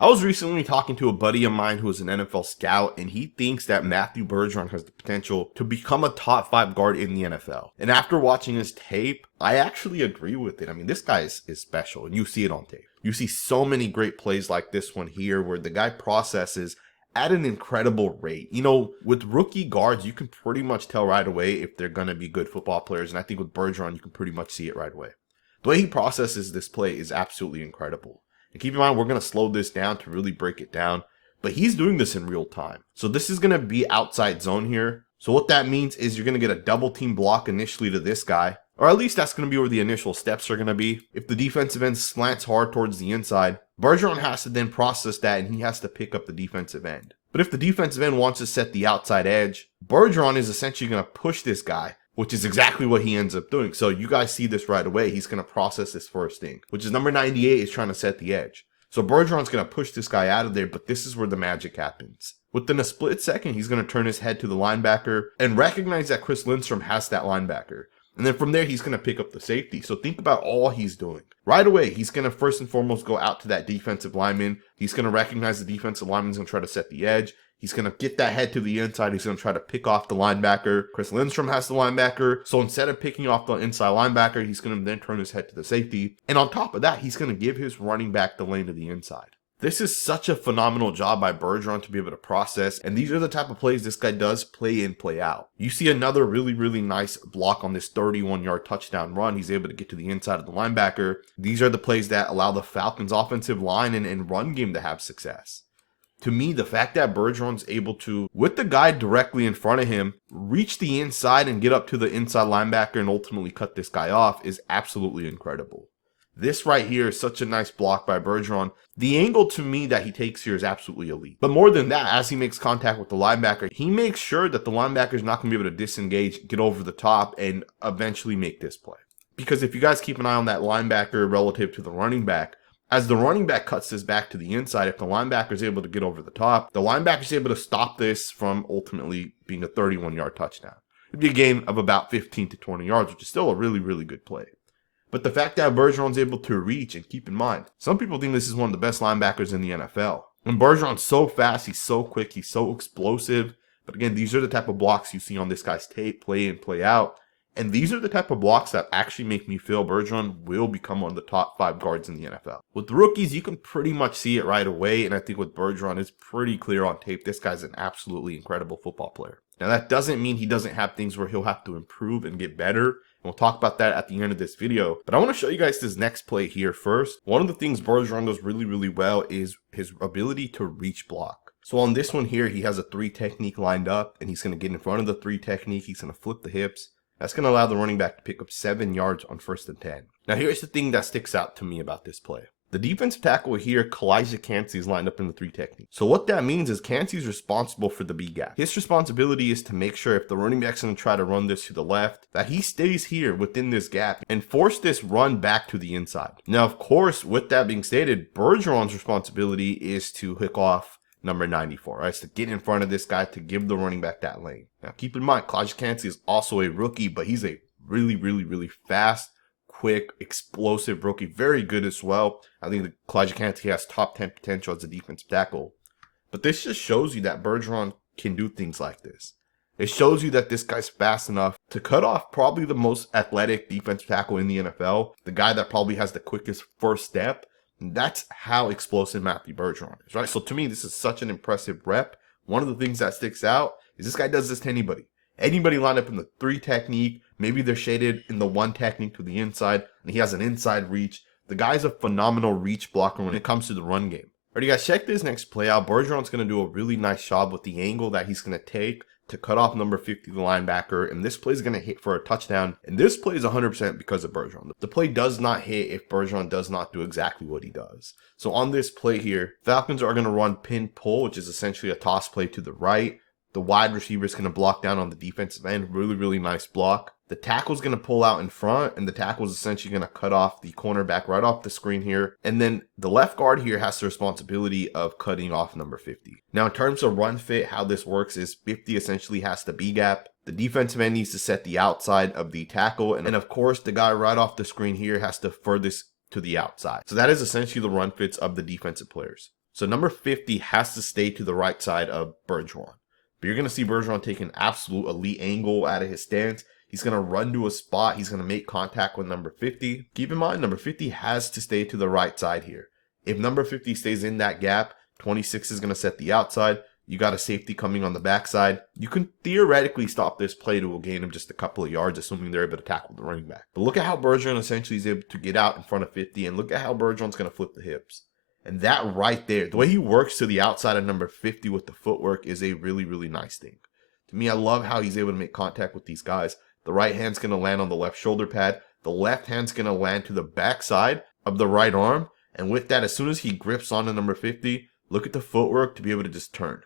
I was recently talking to a buddy of mine who is an NFL scout, and he thinks that Matthew Bergeron has the potential to become a top 5 guard in the NFL. And after watching his tape, I actually agree with it. I mean, this guy is special, and you see it on tape. You see so many great plays like this one here where the guy processes at an incredible rate. You know, with rookie guards, you can pretty much tell right away if they're going to be good football players. And I think with Bergeron, you can pretty much see it right away. The way he processes this play is absolutely incredible. And keep in mind, we're going to slow this down to really break it down. But he's doing this in real time. So this is going to be outside zone here. So what that means is you're going to get a double team block initially to this guy. Or at least that's going to be where the initial steps are going to be. If the defensive end slants hard towards the inside, Bergeron has to then process that and he has to pick up the defensive end. But if the defensive end wants to set the outside edge, Bergeron is essentially going to push this guy, which is exactly what he ends up doing. So you guys see this right away. He's going to process this first thing, which is number 98 is trying to set the edge. So Bergeron's going to push this guy out of there, but this is where the magic happens. Within a split second, he's going to turn his head to the linebacker and recognize that Chris Lindstrom has that linebacker. And then from there, he's going to pick up the safety. So think about all he's doing. Right away, he's going to first and foremost go out to that defensive lineman. He's going to recognize the defensive lineman's going to try to set the edge. He's going to get that head to the inside. He's going to try to pick off the linebacker. Chris Lindstrom has the linebacker. So instead of picking off the inside linebacker, he's going to then turn his head to the safety. And on top of that, he's going to give his running back the lane to the inside. This is such a phenomenal job by Bergeron to be able to process, and these are the type of plays this guy does play in, play out. You see another really nice block on this 31-yard touchdown run. He's able to get to the inside of the linebacker. These are the plays that allow the Falcons offensive line and run game to have success. To me, the fact that Bergeron's able to, with the guy directly in front of him, reach the inside and get up to the inside linebacker and ultimately cut this guy off is absolutely incredible. This right here is such a nice block by Bergeron. The angle to me that he takes here is absolutely elite. But more than that, as he makes contact with the linebacker, he makes sure that the linebacker is not going to be able to disengage, get over the top, and eventually make this play. Because if you guys keep an eye on that linebacker relative to the running back, as the running back cuts this back to the inside, if the linebacker is able to get over the top, the linebacker is able to stop this from ultimately being a 31-yard touchdown. It'd be a gain of about 15 to 20 yards, which is still a really good play. But the fact that Bergeron's able to reach, and keep in mind, some people think this is one of the best linebackers in the NFL. And Bergeron's so fast, he's so quick, he's so explosive. But again, these are the type of blocks you see on this guy's tape, play in, play out. And these are the type of blocks that actually make me feel Bergeron will become one of the top 5 guards in the NFL. With the rookies, you can pretty much see it right away. And I think with Bergeron, it's pretty clear on tape. This guy's an absolutely incredible football player. Now, that doesn't mean he doesn't have things where he'll have to improve and get better. We'll talk about that at the end of this video. But I want to show you guys this next play here first. One of the things Bergeron does really well is his ability to reach block. So on this one here, he has a 3 technique lined up, and he's going to get in front of the 3 technique. He's going to flip the hips. That's going to allow the running back to pick up 7 yards on 1st and 10. Now here's the thing that sticks out to me about this play. The defensive tackle here, Kalijah Kancey, is lined up in the 3 technique. So what that means is Kancey's responsible for the B gap. His responsibility is to make sure if the running back's going to try to run this to the left, that he stays here within this gap and force this run back to the inside. Now, of course, with that being stated, Bergeron's responsibility is to hook off number 94, right? So to get in front of this guy to give the running back that lane. Now, keep in mind, Kalijah Kancey is also a rookie, but he's a really fast, quick, explosive rookie. Very good as well. I think that Kalijah Kancey has top 10 potential as a defensive tackle. But this just shows you that Bergeron can do things like this. It shows you that this guy's fast enough to cut off probably the most athletic defensive tackle in the NFL. The guy that probably has the quickest first step. And that's how explosive Matthew Bergeron is, right? So to me, this is such an impressive rep. One of the things that sticks out is this guy does this to anybody. Anybody lined up in the 3 technique, maybe they're shaded in the 1 technique to the inside, and he has an inside reach. The guy's a phenomenal reach blocker when it comes to the run game. Alright, guys, check this next play out. Bergeron's going to do a really nice job with the angle that he's going to take to cut off number 50, the linebacker, and this play is going to hit for a touchdown. And this play is 100% because of Bergeron. The play does not hit if Bergeron does not do exactly what he does. So on this play here, Falcons are going to run pin pull, which is essentially a toss play to the right. The wide receiver is going to block down on the defensive end. Really nice block. The tackle's going to pull out in front, and the tackle is essentially going to cut off the cornerback right off the screen here. And then the left guard here has the responsibility of cutting off number 50. Now, in terms of run fit, how this works is 50 essentially has the B gap. The defensive end needs to set the outside of the tackle. And of course, the guy right off the screen here has to furthest to the outside. So that is essentially the run fits of the defensive players. So number 50 has to stay to the right side of Bergeron. But you're going to see Bergeron take an absolute elite angle out of his stance. He's going to run to a spot. He's going to make contact with number 50. Keep in mind, number 50 has to stay to the right side here. If number 50 stays in that gap, 26 is going to set the outside. You got a safety coming on the backside. You can theoretically stop this play to a gain of just a couple of yards, assuming they're able to tackle the running back. But look at how Bergeron essentially is able to get out in front of 50, and look at how Bergeron's going to flip the hips. And that right there, the way he works to the outside of number 50 with the footwork is a really, really nice thing. To me, I love how he's able to make contact with these guys. The right hand's going to land on the left shoulder pad. The left hand's going to land to the backside of the right arm. And with that, as soon as he grips onto number 50, look at the footwork to be able to just turn.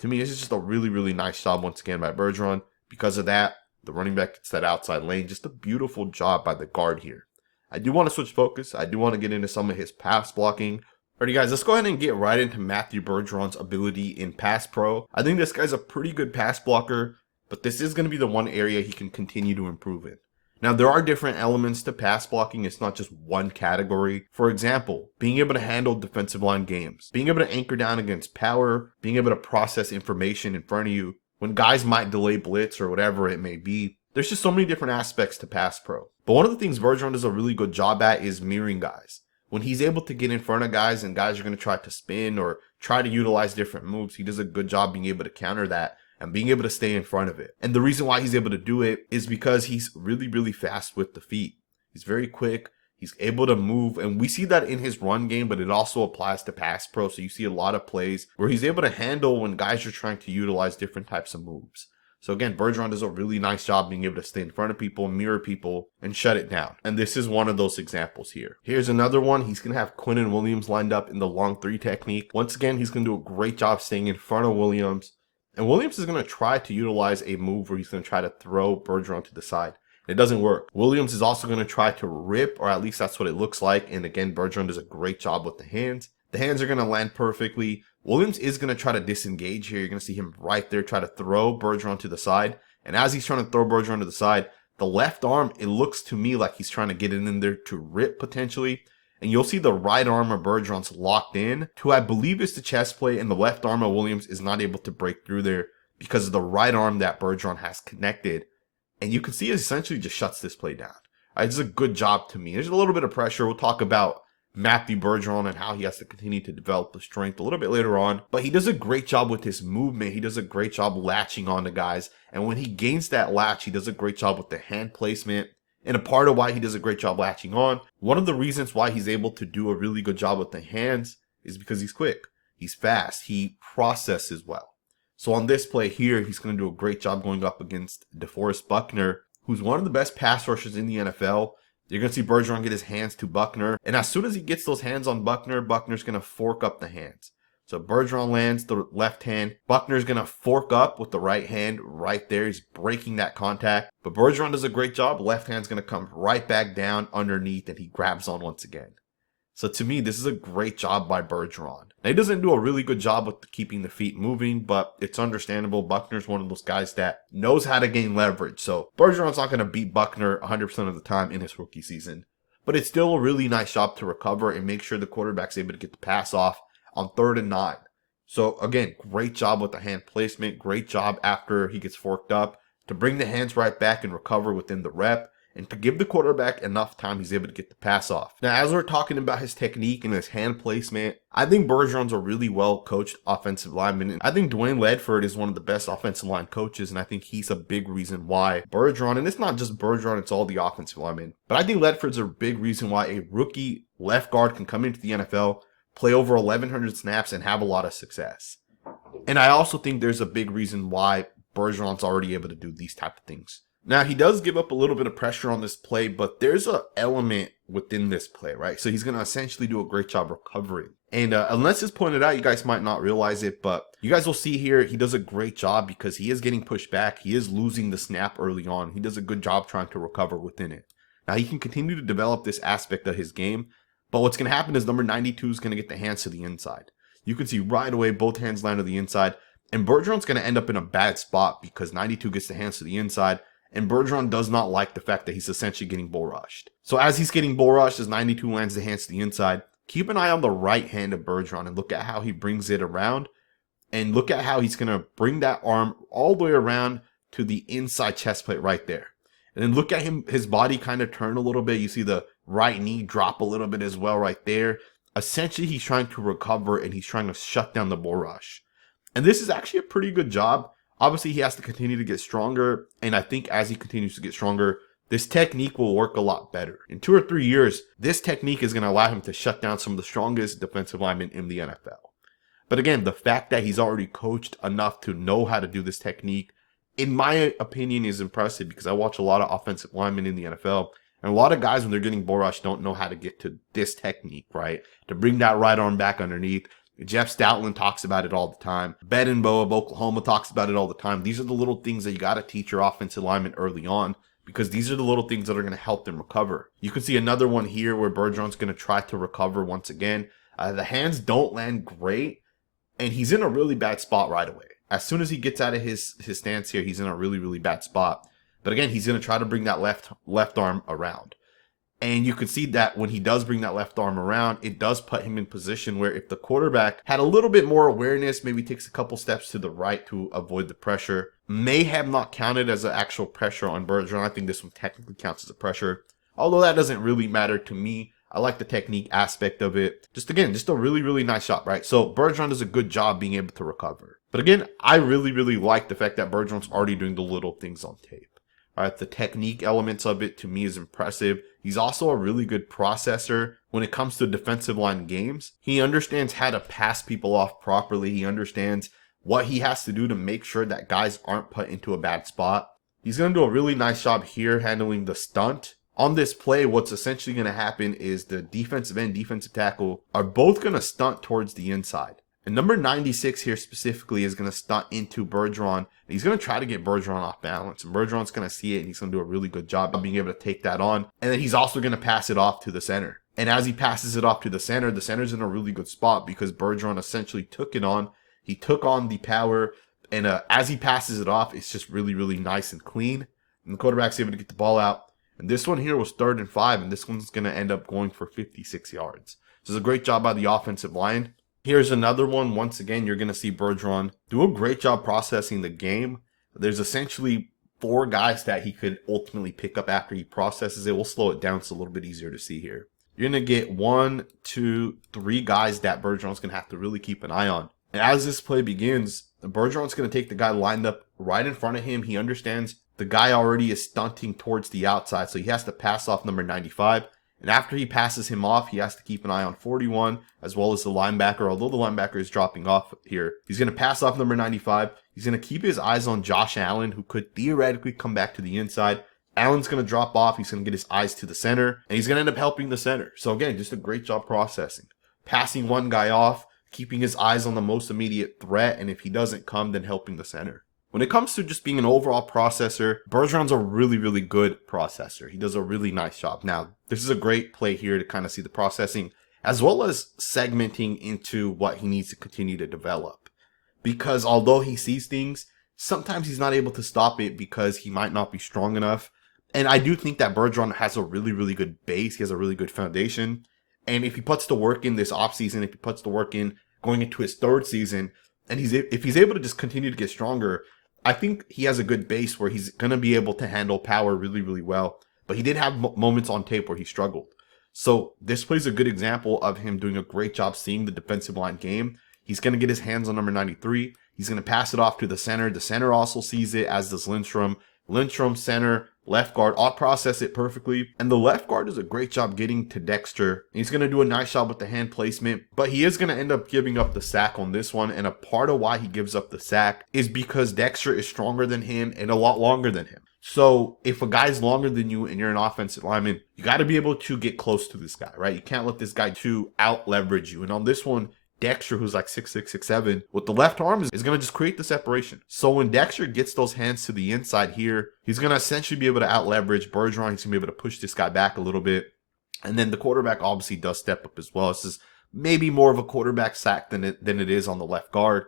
To me, this is just a really, really nice job once again by Bergeron. Because of that, the running back gets that outside lane. Just a beautiful job by the guard here. I do want to switch focus. I do want to get into some of his pass blocking. Alrighty guys, let's go ahead and get right into Matthew Bergeron's ability in pass pro. I think this guy's a pretty good pass blocker, but this is going to be the one area he can continue to improve in. Now, there are different elements to pass blocking. It's not just one category. For example, being able to handle defensive line games, being able to anchor down against power, being able to process information in front of you when guys might delay blitz or whatever it may be. There's just so many different aspects to pass pro. But one of the things Bergeron does a really good job at is mirroring guys. When he's able to get in front of guys and guys are going to try to spin or try to utilize different moves, he does a good job being able to counter that and being able to stay in front of it. And the reason why he's able to do it is because he's really, really fast with the feet. He's very quick. He's able to move. And we see that in his run game, but it also applies to pass pro. So you see a lot of plays where he's able to handle when guys are trying to utilize different types of moves. So again, Bergeron does a really nice job being able to stay in front of people, mirror people, and shut it down. And this is one of those examples here. Here's another one. He's going to have Quinnen Williams lined up in the long three technique. Once again, he's going to do a great job staying in front of Williams. And Williams is going to try to utilize a move where he's going to try to throw Bergeron to the side. It doesn't work. Williams is also going to try to rip, or at least that's what it looks like. And again, Bergeron does a great job with the hands. The hands are going to land perfectly. Williams is going to try to disengage here. You're going to see him right there try to throw Bergeron to the side. And as he's trying to throw Bergeron to the side, the left arm, it looks to me like he's trying to get it in there to rip potentially. And you'll see the right arm of Bergeron's locked in to, I believe, is the chest plate. And the left arm of Williams is not able to break through there because of the right arm that Bergeron has connected. And you can see it essentially just shuts this play down. It's a good job to me. There's a little bit of pressure. We'll talk about Matthew Bergeron and how he has to continue to develop the strength a little bit later on. But he does a great job with his movement. He does a great job latching on to guys. And when he gains that latch, he does a great job with the hand placement. And a part of why he does a great job latching on, one of the reasons why he's able to do a really good job with the hands is because he's quick. He's fast. He processes well. So on this play here, he's going to do a great job going up against DeForest Buckner, who's one of the best pass rushers in the NFL. You're going to see Bergeron get his hands to Buckner. And as soon as he gets those hands on Buckner, Buckner's going to fork up the hands. So Bergeron lands the left hand. Buckner's going to fork up with the right hand right there. He's breaking that contact. But Bergeron does a great job. Left hand's going to come right back down underneath and he grabs on once again. So to me, this is a great job by Bergeron. Now, he doesn't do a really good job with keeping the feet moving, but it's understandable. Buckner's one of those guys that knows how to gain leverage. So Bergeron's not going to beat Buckner 100% of the time in his rookie season. But it's still a really nice job to recover and make sure the quarterback's able to get the pass off on 3rd and 9. So again, great job with the hand placement. Great job after he gets forked up to bring the hands right back and recover within the rep. And to give the quarterback enough time, he's able to get the pass off. Now, as we're talking about his technique and his hand placement, I think Bergeron's a really well-coached offensive lineman. And I think Dwayne Ledford is one of the best offensive line coaches, and I think he's a big reason why Bergeron, and it's not just Bergeron, it's all the offensive linemen, but I think Ledford's a big reason why a rookie left guard can come into the NFL, play over 1,100 snaps, and have a lot of success. And I also think there's a big reason why Bergeron's already able to do these type of things. Now, he does give up a little bit of pressure on this play, but there's an element within this play, right? So he's going to essentially do a great job recovering. And unless it's pointed out, you guys might not realize it, but you guys will see here, he does a great job because he is getting pushed back. He is losing the snap early on. He does a good job trying to recover within it. Now, he can continue to develop this aspect of his game, but what's going to happen is number 92 is going to get the hands to the inside. You can see right away both hands land to the inside, and Bergeron's going to end up in a bad spot because 92 gets the hands to the inside. And Bergeron does not like the fact that he's essentially getting bull rushed. So as he's getting bull rushed, as 92 lands the hands to the inside, keep an eye on the right hand of Bergeron and look at how he brings it around. And look at how he's going to bring that arm all the way around to the inside chest plate right there. And then look at his body kind of turn a little bit. You see the right knee drop a little bit as well right there. Essentially, he's trying to recover and he's trying to shut down the bull rush. And this is actually a pretty good job. Obviously, he has to continue to get stronger. And I think as he continues to get stronger, this technique will work a lot better. In 2 or 3 years, this technique is going to allow him to shut down some of the strongest defensive linemen in the NFL. But again, the fact that he's already coached enough to know how to do this technique, in my opinion, is impressive because I watch a lot of offensive linemen in the NFL. And a lot of guys, when they're getting bull rush, don't know how to get to this technique, right? To bring that right arm back underneath. Jeff Stoutland talks about it all the time. Bedenbow of Oklahoma talks about it all the time. These are the little things that you got to teach your offensive linemen early on because these are the little things that are going to help them recover. You can see another one here where Bergeron's going to try to recover once again. The hands don't land great. And he's in a really bad spot right away. As soon as he gets out of his stance here, he's in a really, really bad spot. But again, he's going to try to bring that left arm around. And you can see that when he does bring that left arm around, it does put him in position where if the quarterback had a little bit more awareness, maybe takes a couple steps to the right to avoid the pressure, may have not counted as an actual pressure on Bergeron. I think this one technically counts as a pressure. Although that doesn't really matter to me. I like the technique aspect of it. Just a really, really nice shot, right? So Bergeron does a good job being able to recover. But again, I really, really like the fact that Bergeron's already doing the little things on tape. All right, the technique elements of it to me is impressive. He's also a really good processor when it comes to defensive line games. He understands how to pass people off properly. He understands what he has to do to make sure that guys aren't put into a bad spot. He's going to do a really nice job here handling the stunt. On this play, what's essentially going to happen is the defensive end, defensive tackle are both going to stunt towards the inside. And number 96 here specifically is going to stunt into Bergeron. And he's going to try to get Bergeron off balance. And Bergeron's going to see it and he's going to do a really good job of being able to take that on. And then he's also going to pass it off to the center. And as he passes it off to the center's in a really good spot because Bergeron essentially took it on. He took on the power. And as he passes it off, it's just really, really nice and clean. And the quarterback's able to get the ball out. And this one here was 3rd and 5, and this one's going to end up going for 56 yards. So it's a great job by the offensive line. Here's another one. Once again, you're going to see Bergeron do a great job processing the game. There's essentially 4 guys that he could ultimately pick up after he processes it. We'll slow it down. It's a little bit easier to see here. You're going to get 1, 2, 3 guys that Bergeron's going to have to really keep an eye on. And as this play begins, Bergeron's going to take the guy lined up right in front of him. He understands the guy already is stunting towards the outside, so he has to pass off number 95. And after he passes him off, he has to keep an eye on 41 as well as the linebacker. Although the linebacker is dropping off here, he's going to pass off number 95. He's going to keep his eyes on Josh Allen, who could theoretically come back to the inside. Allen's going to drop off. He's going to get his eyes to the center, and he's going to end up helping the center. So again, just a great job processing. Passing one guy off, keeping his eyes on the most immediate threat, and if he doesn't come, then helping the center. When it comes to just being an overall processor, Bergeron's a really, really good processor. He does a really nice job. Now, this is a great play here to kind of see the processing, as well as segmenting into what he needs to continue to develop. Because although he sees things, sometimes he's not able to stop it because he might not be strong enough. And I do think that Bergeron has a really, really good base. He has a really good foundation. And if he puts the work in this offseason, if he puts the work in going into his 3rd season, and if he's able to just continue to get stronger, I think he has a good base where he's going to be able to handle power really, really well. But he did have moments on tape where he struggled. So this plays a good example of him doing a great job seeing the defensive line game. He's going to get his hands on number 93. He's going to pass it off to the center. The center also sees it, as does Lindstrom. Lindstrom, center, left guard, all process it perfectly. And the left guard does a great job getting to Dexter. He's going to do a nice job with the hand placement, but he is going to end up giving up the sack on this one. And a part of why he gives up the sack is because Dexter is stronger than him and a lot longer than him. So if a guy's longer than you and you're an offensive lineman, you got to be able to get close to this guy, right? You can't let this guy too out leverage you. And on this one, Dexter, who's like 6'6", 6'7", with the left arm is going to just create the separation. So when Dexter gets those hands to the inside here, he's going to essentially be able to out leverage Bergeron. He's going to be able to push this guy back a little bit. And then the quarterback obviously does step up as well. This is maybe more of a quarterback sack than it is on the left guard.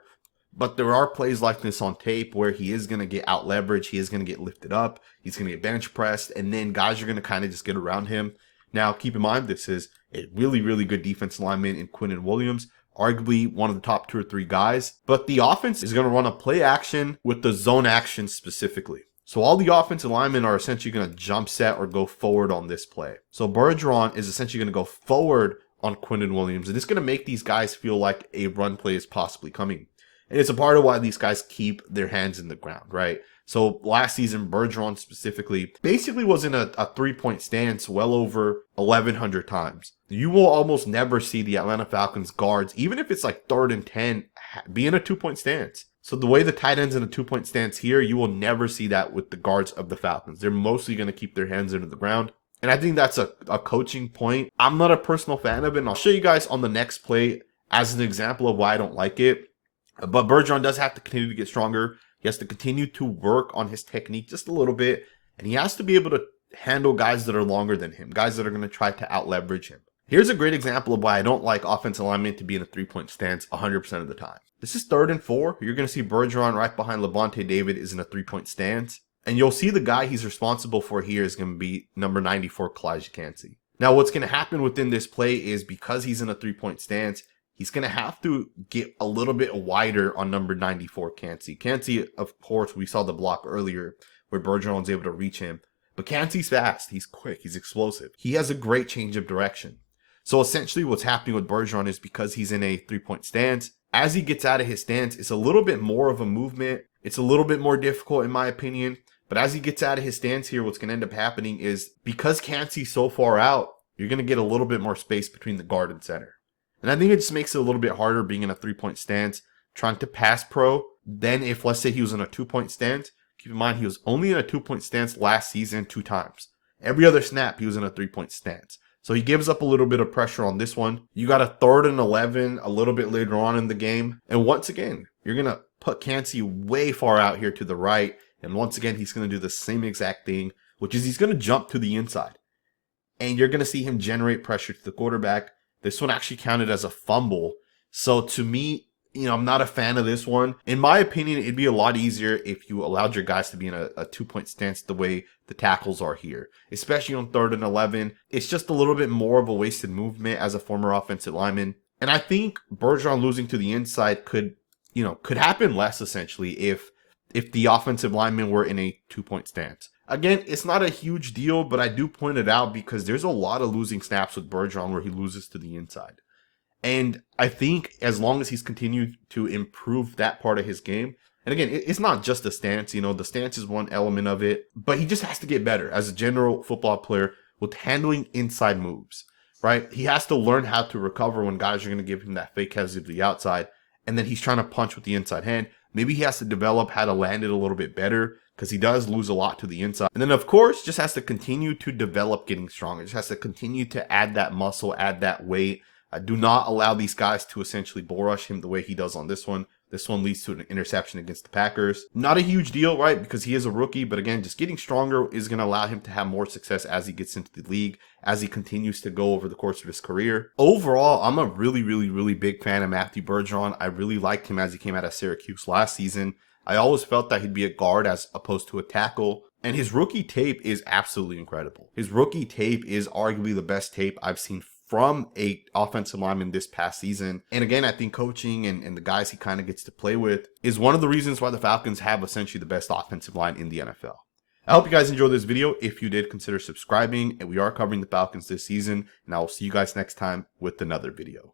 But there are plays like this on tape where he is going to get out leverage. He is going to get lifted up. He's going to get bench pressed. And then guys are going to kind of just get around him. Now, keep in mind, this is a really, really good defensive lineman in Quinnen Williams, arguably one of the top 2 or 3 guys. But the offense is going to run a play action with the zone action specifically. So all the offensive linemen are essentially going to jump set or go forward on this play. So Bergeron is essentially going to go forward on Quinnen Williams, and it's going to make these guys feel like a run play is possibly coming. And it's a part of why these guys keep their hands in the ground, right? So last season, Bergeron specifically basically was in a 3-point stance well over 1,100 times. You will almost never see the Atlanta Falcons guards, even if it's like 3rd and 10, be in a 2-point stance. So the way the tight ends in a 2-point stance here, you will never see that with the guards of the Falcons. They're mostly going to keep their hands into the ground. And I think that's a coaching point. I'm not a personal fan of it, and I'll show you guys on the next play as an example of why I don't like it. But Bergeron does have to continue to get stronger. He has to continue to work on his technique just a little bit. And he has to be able to handle guys that are longer than him, guys that are going to try to out-leverage him. Here's a great example of why I don't like offensive linemen to be in a 3-point stance 100% of the time. This is 3rd and 4. You're going to see Bergeron right behind Levante David is in a 3-point stance. And you'll see the guy he's responsible for here is going to be number 94, Kalijah Kancey. Now, what's going to happen within this play is because he's in a 3-point stance, he's going to have to get a little bit wider on number 94, Kancey. Kancey, of course, we saw the block earlier where Bergeron was able to reach him. But Kancey's fast. He's quick. He's explosive. He has a great change of direction. So essentially what's happening with Bergeron is because he's in a 3-point stance, as he gets out of his stance, it's a little bit more of a movement. It's a little bit more difficult in my opinion. But as he gets out of his stance here, what's going to end up happening is because Kancey's so far out, you're going to get a little bit more space between the guard and center. And I think it just makes it a little bit harder being in a 3-point stance, trying to pass pro. Then if, let's say, he was in a 2-point stance, keep in mind he was only in a 2-point stance last season 2 times. Every other snap, he was in a 3-point stance. So he gives up a little bit of pressure on this one. You got a 3rd and 11 a little bit later on in the game. And once again, you're going to put Kancey way far out here to the right. And once again, he's going to do the same exact thing, which is he's going to jump to the inside. And you're going to see him generate pressure to the quarterback. This one actually counted as a fumble. So to me, I'm not a fan of this one. In my opinion, it'd be a lot easier if you allowed your guys to be in a 2-point stance the way the tackles are here, especially on 3rd and 11. It's just a little bit more of a wasted movement as a former offensive lineman. And I think Bergeron losing to the inside could happen less essentially if the offensive linemen were in a 2-point stance. Again, it's not a huge deal, but I do point it out because there's a lot of losing snaps with Bergeron where he loses to the inside. And I think as long as he's continued to improve that part of his game, and again, it's not just the stance, the stance is one element of it, but he just has to get better as a general football player with handling inside moves, right? He has to learn how to recover when guys are going to give him that fake heads to the outside, and then he's trying to punch with the inside hand. Maybe he has to develop how to land it a little bit better because he does lose a lot to the inside. And then, of course, just has to continue to develop getting stronger. Just has to continue to add that muscle, add that weight. Do not allow these guys to essentially bull rush him the way he does on this one. This one leads to an interception against the Packers. Not a huge deal, right? Because he is a rookie. But again, just getting stronger is going to allow him to have more success as he gets into the league, as he continues to go over the course of his career. Overall, I'm a really, really, really big fan of Matthew Bergeron. I really liked him as he came out of Syracuse last season. I always felt that he'd be a guard as opposed to a tackle. And his rookie tape is absolutely incredible. His rookie tape is arguably the best tape I've seen from a offensive lineman this past season. And again, I think coaching and the guys he kind of gets to play with is one of the reasons why the Falcons have essentially the best offensive line in the NFL. I hope you guys enjoyed this video. If you did, consider subscribing. And we are covering the Falcons this season. And I will see you guys next time with another video.